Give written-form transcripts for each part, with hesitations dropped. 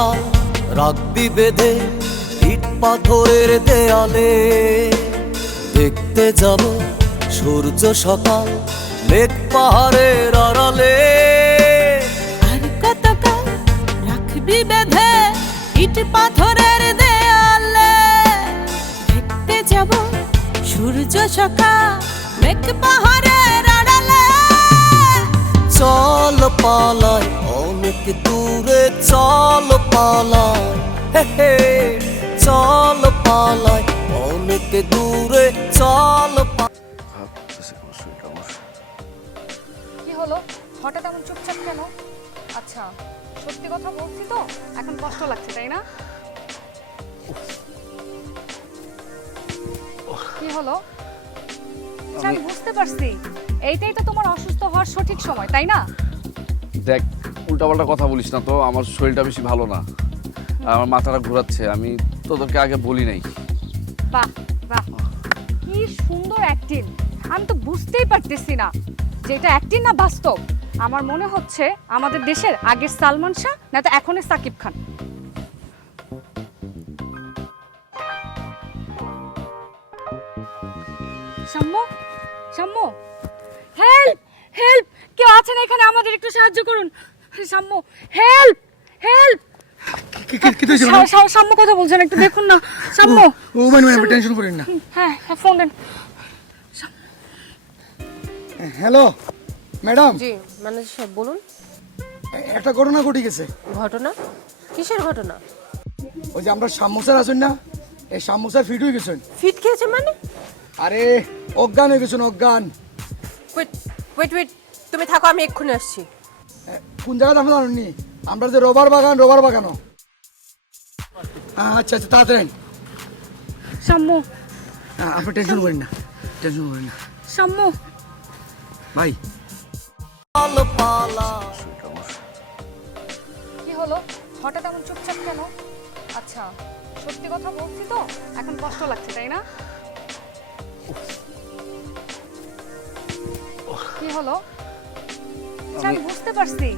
সকাল রাখবি বেঁধে ইট পাথরের দেয়ালে, দেখতে যাব সূর্য সকাল মেঘ পাহাড়ের আড়ালে। আর কতকাল রাখবি বেঁধে ইট পাথরের দেয়ালে, দেখতে যাব সূর্য সকাল মেঘ পাহাড়ের আড়ালে। চল পালাই অনেক দূরে, চল পালাই হে হে, চল পালাই অনেক দূরে, চল কি হলো হঠাৎ এমন চুপচাপ কেন? আচ্ছা সত্যি কথা বলছি তো, এখন কষ্ট লাগছে তাই না? কি হলো? আচ্ছা, আমি বুঝতে পারছি এইটাই তো তোমার অসুস্থ হওয়ার সঠিক সময় তাই না? দেখ, উল্টাপাল্টা কথা বলিস না তো, আমার শরীরটা বেশি ভালো না, আমার মাথাটা ঘোরাচ্ছে। আমি তোদেরকে আগে বলি নাই। বাহ বাহ, কি সুন্দর অ্যাক্টিং! আমি তো বুঝতেই পারতেছি না যে এটা অ্যাক্টিং না বাস্তব। আমার মনে হচ্ছে আমাদের দেশের আগের সালমান শাহ না তো এখনের সাকিব খান। শাম্য, শাম্য, হেল্প হেল্প, কেউ আছেন এখানে? আমাদের একটু সাহায্য করুন। Shamya, help help. শাম্য কথা বলছেন, একটু দেখুন না। শাম্য, ও মানে টেনশন করেন না। হ্যাঁ ফোন দেন। হ্যালো ম্যাডাম, জি ম্যানেজার সাহেব বলুন। একটা ঘটনা ঘটে গেছে। ঘটনা? কিসের ঘটনা? ওই যে আমরা সামোসার আছেন না, এই সামোসার ফিট হয়ে গেছেন। ফিট খেয়েছে মানে? আরে অজ্ঞান হয়ে গেছেন, অজ্ঞান। ওয়েট ওয়েট ওয়েট, তুমি থাকো, আমি এক্ষুনি আসছি। কোন জায়গাতে আমরা জানেননি? আমরা যে রবার বাগানও। আচ্ছা আচ্ছা, তাড়াতাড়ি। শাম্য, আপনি টেনশন করেন না, টেনশন করেন না শাম্য। ভাই। চল পালা। কি হলো হঠাৎ এমন চুপচাপ কেন? আচ্ছা সত্যি কথা বলছি তো, এখন কষ্ট লাগছে তাই না? কি হলো? আচ্ছা, আমি বুঝতে পারছি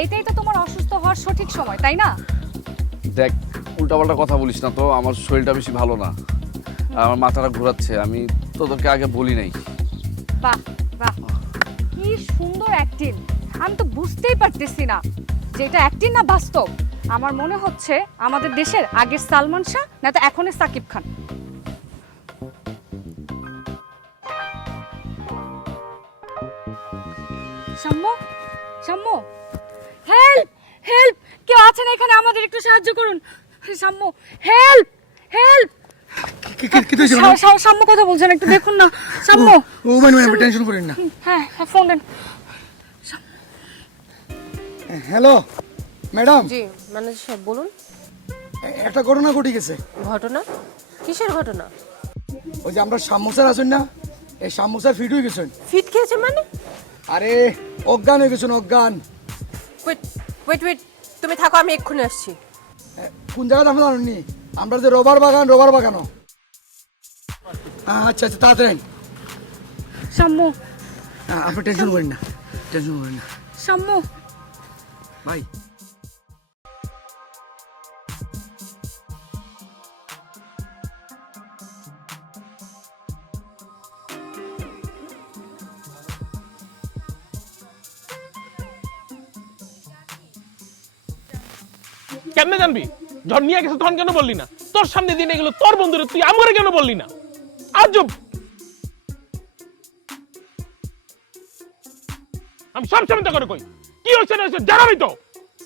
এইটাই তো তোমার অসুস্থ হওয়ার সঠিক সময় তাই না? দেখ, উল্টাপাল্টা কথা বলিস না তো, আমার শরীরটা বেশি ভালো না, আমার মাথাটা ঘোরাচ্ছে। আমি তোদেরকে আগে বলি নাই। বাহ বাহ, কি সুন্দর অ্যাক্টিং! আমি তো বুঝতেই পারতেছি না যে এটা অ্যাক্টিং না বাস্তব। আমার মনে হচ্ছে আমাদের দেশের আগের সালমান শাহ না তো এখনের সাকিব খান। শাম্য, শাম্য, হেল্প হেল্প, কেউ আছেন এখানে? আমাদের একটু সাহায্য করুন। Shamya, help help. শাম্য কথা বলছেন, একটু দেখুন না। শাম্য, ও মানে টেনশন করেন না। হ্যাঁ ফোন দেন। হ্যালো ম্যাডাম, জি ম্যানেজার সাহেব বলুন। একটা ঘটনা ঘটে গেছে। ঘটনা? কিসের ঘটনা? ওই যে আমরা সামোসার আছেন না, এই সামোসার ফিট হয়ে গেছেন। ফিট খেয়েছে মানে? আরে অজ্ঞান হয়ে গেছেন, অজ্ঞান। ওয়েট ওয়েট ওয়েট, তুমি থাকো, আমি এক্ষুনি আসছি। কোন জায়গাতে আমরা জানেননি? আমরা যে রবার বাগানও। আচ্ছা আচ্ছা, তাড়াতাড়ি। শাম্য, আপনি টেনশন করেন না, টেনশন করেন না শাম্য। ভাই। কেমনে জানবি? যখন নিয়ে গেছে তখন কেন বললি না? তোর সামনে দিন এগুলো তোর বন্ধুরে, তুই আমারে কেন বললি না? আজব! আমি সব সময় করে কই, কি হচ্ছে না হচ্ছে জানাবি তো।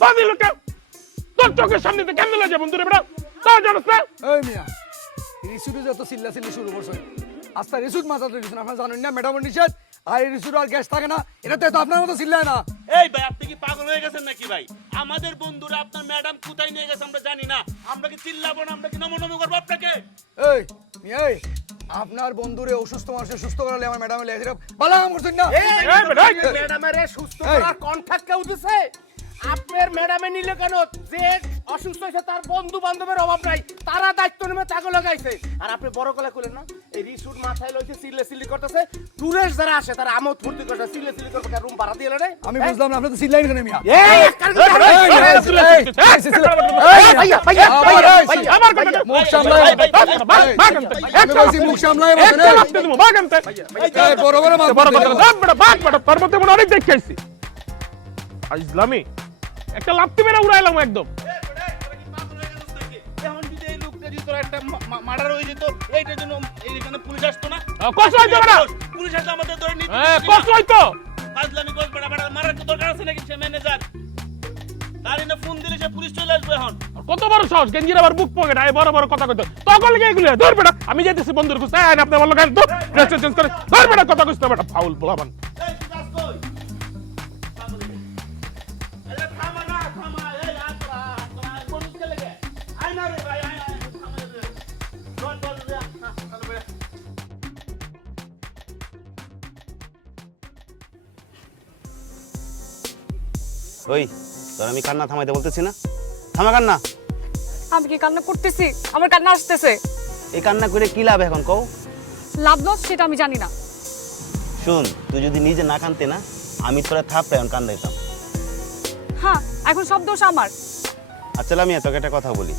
বাদি লোকে তোর চোখের সামনে দিয়ে কেমনে লাগে বন্ধুরে বেড়া, তাও জানাস না? এই মিয়া, রিসুটে যত চিল্লাচিল্লি শুরু করছেন, আস্তা রিসুট মাথাতে দিচ্ছেন। আপনারা জানেন না ম্যাডামের নিষেধ, আর এই রিসুট আর গ্যাস থাকে না, এটা তো আপনার মতো চিল্লায় না। এই ভাই, আপনি কি পাগল হয়ে গেছেন নাকি ভাই? আমাদের বন্ধুরা আপনার ম্যাডাম কোথায় নিয়ে গেছে আমরা জানি না? আমরা কি চিল্লাবো না? আমরা কি নমো করবো আপনাকে? এই মিয়া, এই আপনার বন্ধুরে অসুস্থ মানুষের সুস্থ করালে আমার ম্যাডামের লেগে বালা কাম করছেন না। ম্যাডামের সুস্থ করার কন্ট্রাক্ট কেউ দিছে? আপনার ম্যাডামে নিল কেন? যে অসুস্থ হয়েছে তার বন্ধু বান্ধবের অভাব নাই, তারা দায়িত্ব নেবে তাকে লাগাইছে। আর আপনি বড় গলা কইলেন না এই রিসুট মাথায় লইছে সিল্লি করতেছে, টুরিস্ট যারা আসে তারা আমোদ ফুর্তি করছে, সিল্লি করবে, রুম ভাড়া দিয়ে রে। আমি বুঝলাম না, আপনি তো সিল্লাই কেন মিয়া? আমার কথা মুখ সামলায়, মুখ সামলায় বসেন। বড় বড় মাছ অনেক দেখে আইছি ইসলামী একটা লাফতি মেরে উড়াইলাম একদম। এখন যদি এই লোকটা যদি তোর একটা মার্ডার হয়ে যেত, এইটার জন্য এইখানে পুলিশ আসতো না? কষ্ট হইতো না, পুলিশ আসলে আমাদের ধরে নিত। কষ্ট হইতো। ফাজলামি করবে বেটা, বেটা মারার কি দরকার আছে নাকি? সে ম্যানেজার, তার না ফোন দিলে সে পুলিশ চলে আসবে। এখন কত বড় সাহস, গেঞ্জির আবার বুক পকেট, আয় বড় বড় কথা কইতো। তখন লাগে এগুলো ধর বেটা, আমি যাইতেছি বন্ধুর খুঁজতে। আপনি বললো কেন তো ড্রেস চেঞ্জ করে ধর বেটা, কথা কইতে বেটা ফাউল বলাবান। এই তুই কাজ কই? আরে থামা না, থামা। এই আতরা কোন দিকে লাগে? আয় না রে ভাই, আয় থামা রে। বল বল রে, চলো বে। ওই তোর আমি কান্না থামাইতে বলতেছি না, থামা কান্না। আমি কি কান্না করতেছি? আমার কান্না আসতেছে। এই কান্না করে কি লাভ এখন কও? লাভ লস সেটা আমি জানি না। শুন, তুই যদি নিজে না কানতে না, আমি তোরা থাপড়ে এখন কান্দাইতাম। হ্যাঁ, এখন সব দোষ আমার। আচ্ছা আমি তোকে একটা কথা বলি,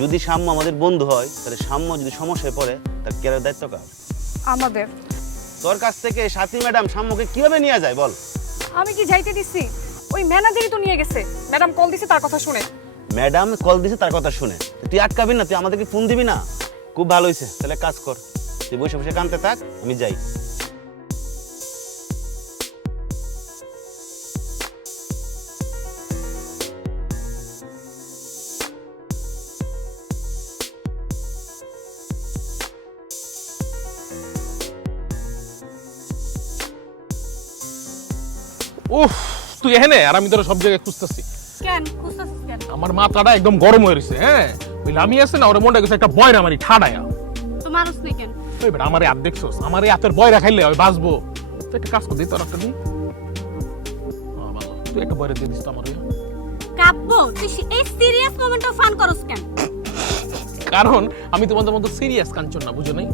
যদি সাম্য আমাদের বন্ধু হয়, তাহলে সাম্য যদি সমস্যায় পড়ে তার কেয়ারের দায়িত্ব কার? আমাদের। তোর কাছ থেকে সাথী ম্যাডাম সাম্যকে কিভাবে নিয়ে যায় বল? আমি কি যাইতে দিছি? ওই ম্যানেজারই তো নিয়ে গেছে। ম্যাডাম কল দিছে তার কথা শুনে। ম্যাডাম কল দিছে তার কথা শুনে তুই আটকাবি না? তুই আমাদেরকে ফোন দিবি না? খুব ভালো হয়েছে, তাহলে কাজ কর, তুই বসে বসে কানতে থাক, আমি যাই। উফ, তুই এখানে আর আমি তোর সব জায়গায় খুঁজতেছি। কেন খুঁজতেছিস কেন? আমার মাথাটা একদম গরম হয়ে রয়েছে। হ্যাঁ, ওই লামি আছে না, ওর মনটা গেছে একটা বয়রা মারি ঠাডায়া। তো মানুষ নেই কেন? ওই বেটা আমার হাত দেখছোস, আমার এই হাতের বয়রা খাইলে আমি বাঁচবো। তুই একটা কাজ কর, দিই তোর একটা দিই। তুই একটা বয়রা দিয়ে দিস তো আমার। কাব্য, তুই এই সিরিয়াস মোমেন্টে ফান করস কেন? কারণ আমি তোমাদের মতো সিরিয়াস কাঞ্চন না, বুঝো নাই?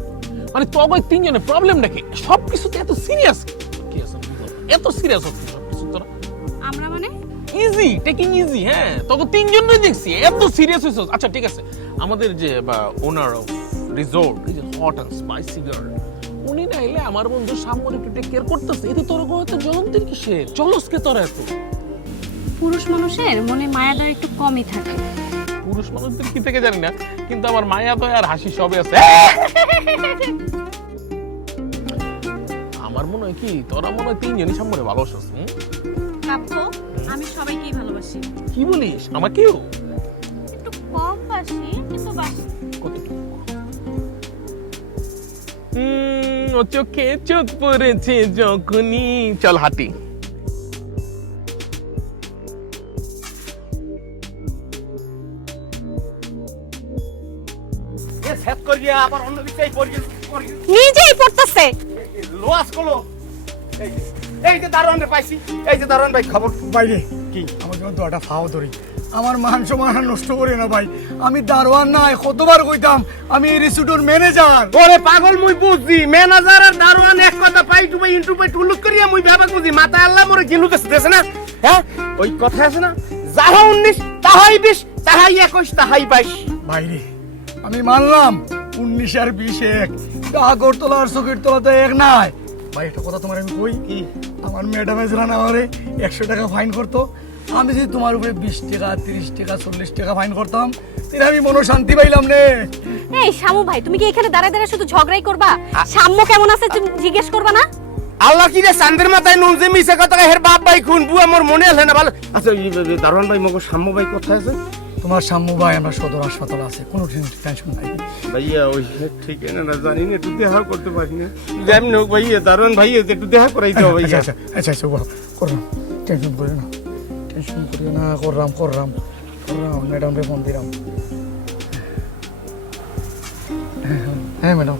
মানে তবে তিনজনের প্রবলেম নাকি সবকিছুতে এত সিরিয়াস কি আছে? এত সিরিয়াস হচ্ছে সবকিছু তোরা। আমরা মানে ইজি, টেকিং ইজি। হ্যাঁ, তবে তিনজনই দেখছি এত সিরিয়াস হইছো। আচ্ছা ঠিক আছে, আমাদের যে ওনার অফ রিসোর্ট, এই যে হট এন্ড স্পাইসি গার্ল, উনি না এলে আমার বন্ধু সামনে একটু টেক কেয়ার করতেছে। এতে তোর তো জ্বলন্তির কিসের? চলসকে তোরা এত? পুরুষ মানুষের মনে মায়াটা একটু কমই থাকে। পুরুষ মানুষদের কি থেকে জানি না, কিন্তু আমার মায়া তো আর হাসি সবে আছে। আমার মনে হয় কি তোরা মনে হয় তিনজনই সামনে ভালোবাসিস। কাব্য, আমি সবাইকেই ভালোবাসি। কি বলিস? আমাকেও একটু কম বাসি, কিন্তু বাসি। ও চোখে চোখ পড়েছে যখনই। চল হাঁটি। নিজেই পড়তেছে। এই যে দারোয়ান রে পাইছি, এই যে দারোয়ান ভাই খবর। বাইরে কি আমার যখন তো একটা ফাও ধরি, আমার মান সম্মান নষ্ট করে না ভাই। আমি দারোয়ান নাই, কতবার কইতাম আমি রিসুটোর ম্যানেজার। ওরে পাগল, মুই বুঝছি ম্যানেজার আর দারোয়ান এক কথা পাই টু পাই ইনটু পাই টুলুক করিয়া মুই ভাবা বুঝি মাথা আল্লাহ মোরে গিলু দেছে না। হ্যাঁ, ওই কথা আছে না, যাহা 19 তাহাই 20, তাহাই 21, তাহাই 22। বাইরে আমি মানলাম 19 আর 20 এক, আগরতলা আর চোখের তলাতে এক নাই ভাই। একটা কথা তোমার আমি কই, কি আমার ম্যাডামে জানা আমারে 100 টাকা ফাইন করতো, আমি যদি তোমার উপরে 20 টাকা 30 টাকা 40 টাকা ফাইন করতাম, তাহলে আমি মনো শান্তি পাইলাম নে। এই শামু ভাই, তুমি কি এখানে দাঁড়ায় দাঁড়ায় শুধু ঝগড়াই করবা? শাম্য কেমন আছে তুমি জিজ্ঞেস করবা না? আল্লাহ কি রে চান্দের মাথায় নুন যে মিছে কথা হের বাপ ভাই খুন বুয়া মোর মনে আছে না ভালো। আচ্ছা দারোয়ান ভাই মগো সাম্য ভাই কোথায় আছে? তোমার শাম্মু ভাই আমরা সদর হাসপাতাল আছে, কোনো টেনশন নাই ভাইয়া। ওই ঠিক না জানি না, একটু দেখা করতে পারি না। যেমন হোক ভাইয়া, দারোয়ান ভাইয়া একটু দেখা করাই দাও ভাইয়া। আচ্ছা আচ্ছা আচ্ছা করলাম, টেনশন করিও না, টেনশন করিও না, করলাম ম্যাডাম রে ফোন দিলাম। হ্যাঁ ম্যাডাম,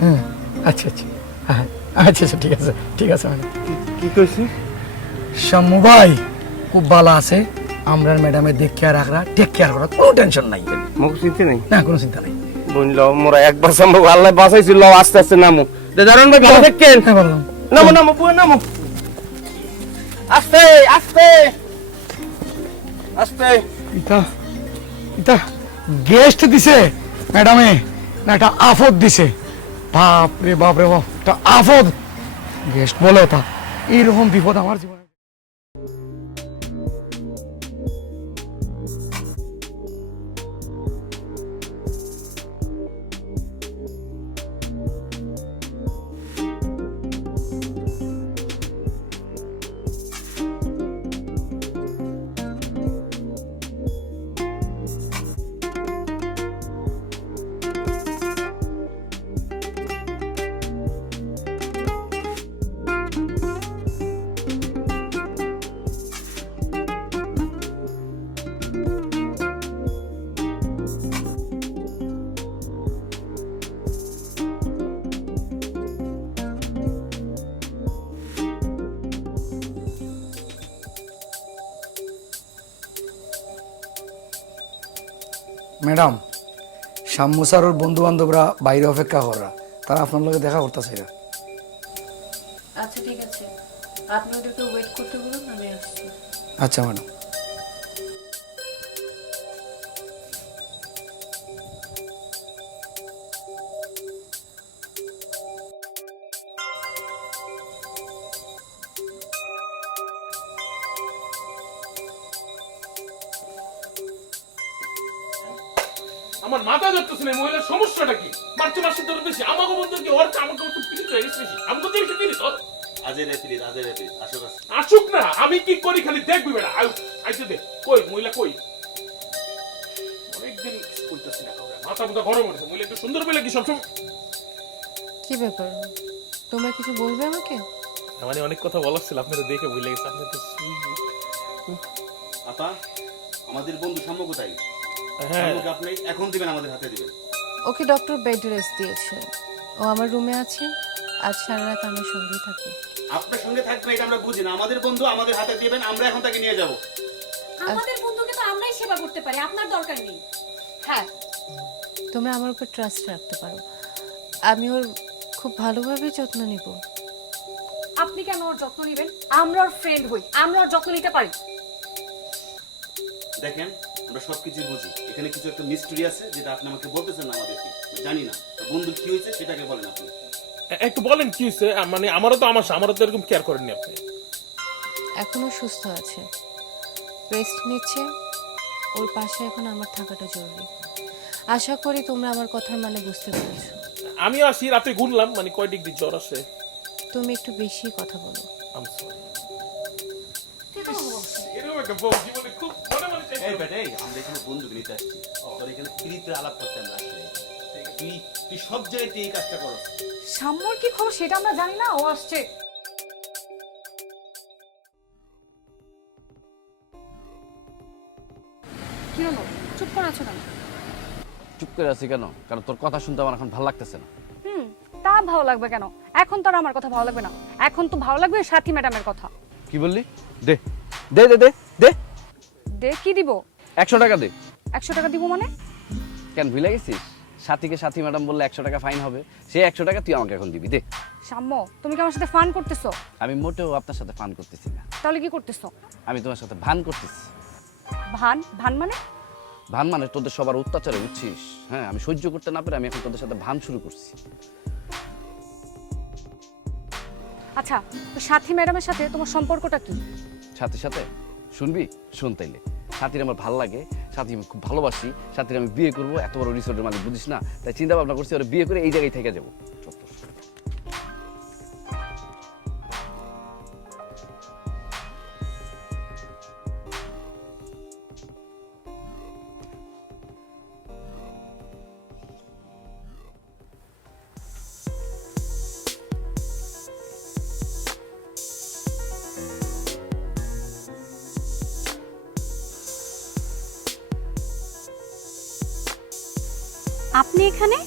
হ্যাঁ আচ্ছা আচ্ছা, হ্যাঁ আচ্ছা আচ্ছা ঠিক আছে ম্যাডাম। কি কইছি? শাম্মু ভাই খুব ভালো আছে, আমরা ম্যাডামে দেখ কেয়ার রাখরা টেক কেয়ার করা কোনো টেনশন নাই মুখ চিনতে নেই না কোনো চিন্তা নাই বললো মোরা একবার সম্ভব আল্লাহ বাঁচাইছিল আস্তে আস্তে নামো দারুন ভাই ভালো দেখেন হ্যাঁ বললাম নামো নামো পুরো নামো আস্তে আস্তে আস্তে ইতা ইতা গেস্ট দিছে ম্যাডামে না একটা আফত দিছে বাপ রে বাপ একটা আফত গেস্ট বলে ওটা এইরকম বিপদ আমার জীবনে ম্যাডাম শাম্মু স্যার ওর বন্ধু বান্ধবরা বাইরে অপেক্ষা করা তারা আপনার লগে দেখা করতেছে আচ্ছা ঠিক আছে আপনি ওদেরকে ওয়েট করতে বলুন আমি আসছি আচ্ছা ম্যাডাম আমার মাথা ধরতেছে না মহিলার সমস্যাটা কি মারতে মাসে ধরে বেশি আমাকে বলতে কি ওর আমাকে তো পিরিত হয়ে গেছে বেশি আমি তো বেশি পিরিত ওর আজের প্লিজ আসো কাছে আসুক না আমি কি করি খালি দেখবি বেটা আইতে দে কই মহিলা কই অনেকদিন কইতাছি না কাউরে মাথা মুথা গরম হয়েছে মহিলা একটু সুন্দর পেলে কি সবসময় কি ব্যাপার তোমরা কিছু বলবে আমাকে মানে অনেক কথা বলার ছিল আপনারা দেখে ভুলে গেছে আপনি তো আপা আমাদের বন্ধু সাম্য কোথায় হ্যাঁ সাম্যকে আপনি এখন দিবেন আমাদের হাতে দিবেন ওকে ডক্টর বেড রেস্ট দিয়েছে ও আমার রুমে আছে আজ সারা রাত আমার সঙ্গেই থাকবে আপনার সঙ্গে থাকবে এটা আমরা বুঝি না আমাদের বন্ধু আমাদের হাতে দিবেন আমরা এখন তাকে নিয়ে যাব আমাদের বন্ধুকে তো আমরাই সেবা করতে পারি আপনার দরকার নেই হ্যাঁ তোমরা আমার উপর ট্রাস্ট রাখতে পারো আমি ওর খুব ভালোভাবে যত্ন নিব আপনি কেন ওর যত্ন নেবেন আমরা ওর ফ্রেন্ড হই আমরা ওর যত্ন নিতে পারি দেখেন আমরা সবকিছু বুঝি এখানে কিছু একটা মিস্ট্রি আছে যেটা আপনি আমাকে বলতেছেন না আমাদেরকে জানি না বন্ধুর কি হয়েছে সেটাকে বলেন আপনি একটু বলেন কি হয়েছে মানে আমারও তো এরকম কেয়ার করেননি আপনি এখনো সুস্থ আছে রেস্ট নিচ্ছে ওর পাশে এখন আমার থাকাটা জরুরি আশা করি তোমরা আমার কথার মানে বুঝতে পেরেছো আমি আসি রাতে ঘুরলাম মানে কয় ডিগ্রি জ্বর আসে তুমি একটু বেশি কথা বলো I'm sorry. এরকম একটা বউ জীবনে খুব মনে মনে চাই। এই বেটা এই আমরা এখানে বন্ধু নিতে আসছি তোর এখানে ফ্রিতে আলাপ করতে আমরা আসছি তুই সব জায়গায় তুই এই কাজটা করো সাম্যর কি খবর সেটা আমরা জানি না ও আসছে কি হলো চুপ করে আছো কেন চুপ করে আছি কেন কারণ তোর কথা শুনতে আমার এখন ভালো লাগতেছে না তা ভালো লাগবে কেন এখন তো আর আমার কথা ভালো লাগবে না এখন তো ভালো লাগবে সাথী ম্যাডামের কথা কি বললি দে দে দে দে দে দে কি দিব 100 টাকা দে 100 টাকা দিব মানে কেন ভুলে গেছিস সাথীকে সাথী ম্যাডাম বললে 100 টাকা ফাইন হবে সেই 100 টাকা তুই আমাকে এখন দিবি দে সাম্য তুমি কি আমার সাথে ফান করতেছো আমি মোটেও আপনার সাথে ফান করতেছি না তাহলে কি করতেছো আমি তোমার সাথে ভান করতেছি ভান ভান মানে ভান মানে তোদের সবার অত্যাচারে বুঝছিস হ্যাঁ আমি সহ্য করতে না পেরে আমি এখন তোদের সাথে ভান শুরু করছি আচ্ছা তো সাথী ম্যাডামের সাথে তোমার সম্পর্কটা কি সাথে সাথে শুনবি শুন তাইলে সাথীর আমার ভালো লাগে সাথী আমি খুব ভালোবাসি সাথীর আমি বিয়ে করবো এত বড় রিসোর্টের মালিক বুঝিস না তাই চিন্তা ভাবনা করছি ওরা বিয়ে করে এই জায়গায় থেকে যাবো আপনি এখানে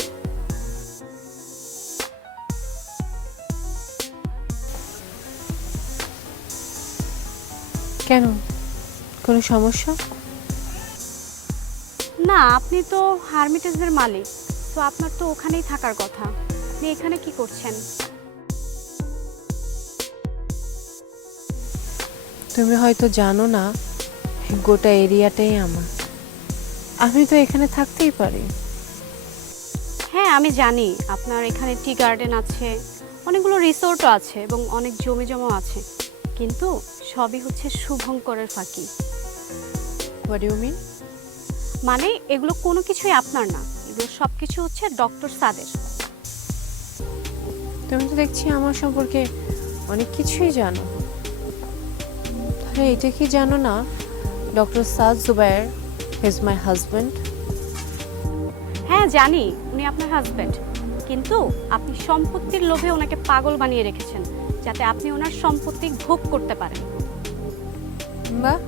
কেন কোনো সমস্যা? না, আপনি তো হারমিটেজের মালিক, তো আপনার তো ওখানেই থাকার কথা। আপনি এখানে কি করছেন? তুমি হয়তো জানো না, গোটা এরিয়াটাই আমার। আমি তো এখানে থাকতেই পারি। হ্যাঁ, আমি জানি আপনার এখানে টি গার্ডেন আছে, অনেকগুলো রিসোর্টও আছে এবং অনেক জমি জমাও আছে, কিন্তু সবই হচ্ছে শুভঙ্করের ফাঁকি। What you mean? মানে এগুলো কোনো কিছুই আপনার না, এগুলো সব কিছু হচ্ছে ডক্টর সাদের। তুমি তো দেখছি আমার সম্পর্কে অনেক কিছুই জানো। তাহলে এটা কি জানো না, doctor Saad Zubair is my husband? হ্যাঁ জানি, উনি আপনার হাজবেন্ড, কিন্তু আপনি সম্পত্তির লোভে ওনাকে পাগল বানিয়ে রেখেছেন, যাতে আপনি ওনার সম্পত্তি ভোগ করতে পারেন। বাহ,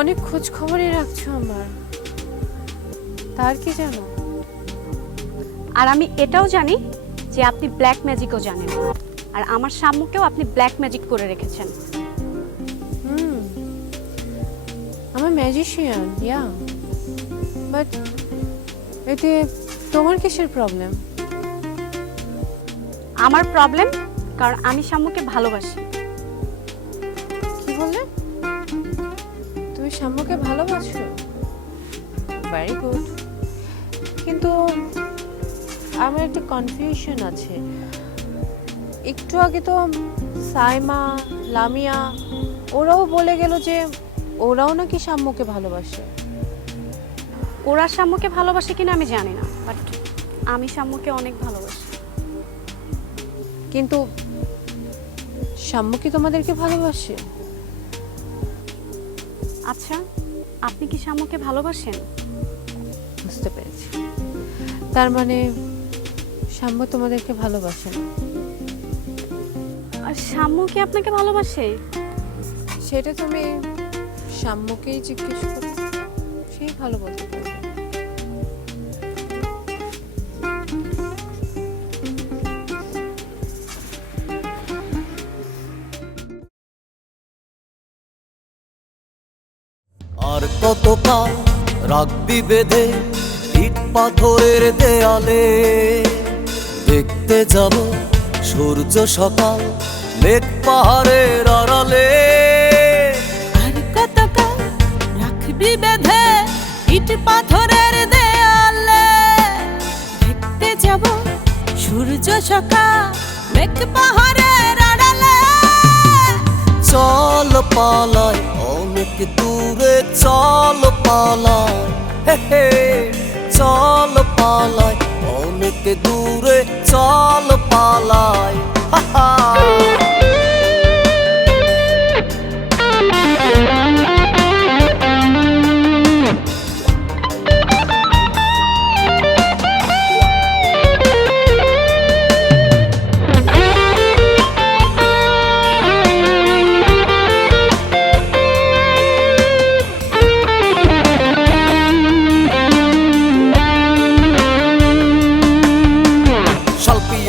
অনেক খোঁজ খবরই রাখছো আমার। তার কি জানো? আর আমি এটাও জানি যে আপনি ব্ল্যাক ম্যাজিকও জানেন, আর আমার সাম্যকেও আপনি ব্ল্যাক ম্যাজিক করে রেখেছেন। I'm a magician, yeah. But এতে তোমার কিসের প্রবলেম? আমার প্রবলেম, কারণ আমি সাম্যকে ভালোবাসি। কি বললে? তুমি সাম্যকে ভালোবাসো? Very good. কিন্তু আমার একটা কনফিউশন আছে। একটু আগে তো সাইমা, লামিয়া ওরাও বলে গেল যে ওরাও নাকি সাম্যকে ভালোবাসে। ওরা সাম্যকে ভালোবাসে কিনা আমি জানি না, বাট আমি সাম্যকে অনেক ভালোবাসি। কিন্তু সাম্য কি তোমাদেরকে ভালোবাসে? আচ্ছা, আপনি কি সাম্যকে ভালোবাসেন? বুঝতে পেরেছি। তার মানে সাম্য তোমাদেরকে ভালোবাসে না। আর সাম্য কি আপনাকে ভালোবাসে? সেটা তুমি সাম্যকেই জিজ্ঞেস করো, সেই ভালো বলতে পারবে। আর কতকাল রাখবি বেঁধে ইট পাথরের দেয়ালে, দেখতে যাব সূর্য সকাল মেঘ পাহাড়ের আড়ালে। আর কতকাল রাখবি বেঁধে ইট পাথরের দেয়ালে, দেখতে যাব সূর্য সকাল মেঘ পাহাড়ের আড়ালে। চল পালাই অনেক দূরে, চল পালাই, হে হে, চল পালাই অনেক দূরে, চল পালাই, হা হা।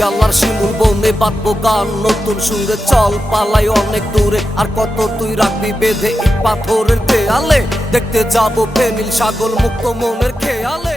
আল্লাহর শিমুল বনে বাঁধবো গান নতুন সুরে, চল পালাই অনেক দূরে। আর কত তুই রাখবি বেঁধে ইট পাথরের দেয়ালে, দেখতে যাবো ফেনিল সাগর মুক্ত মনের খেয়ালে।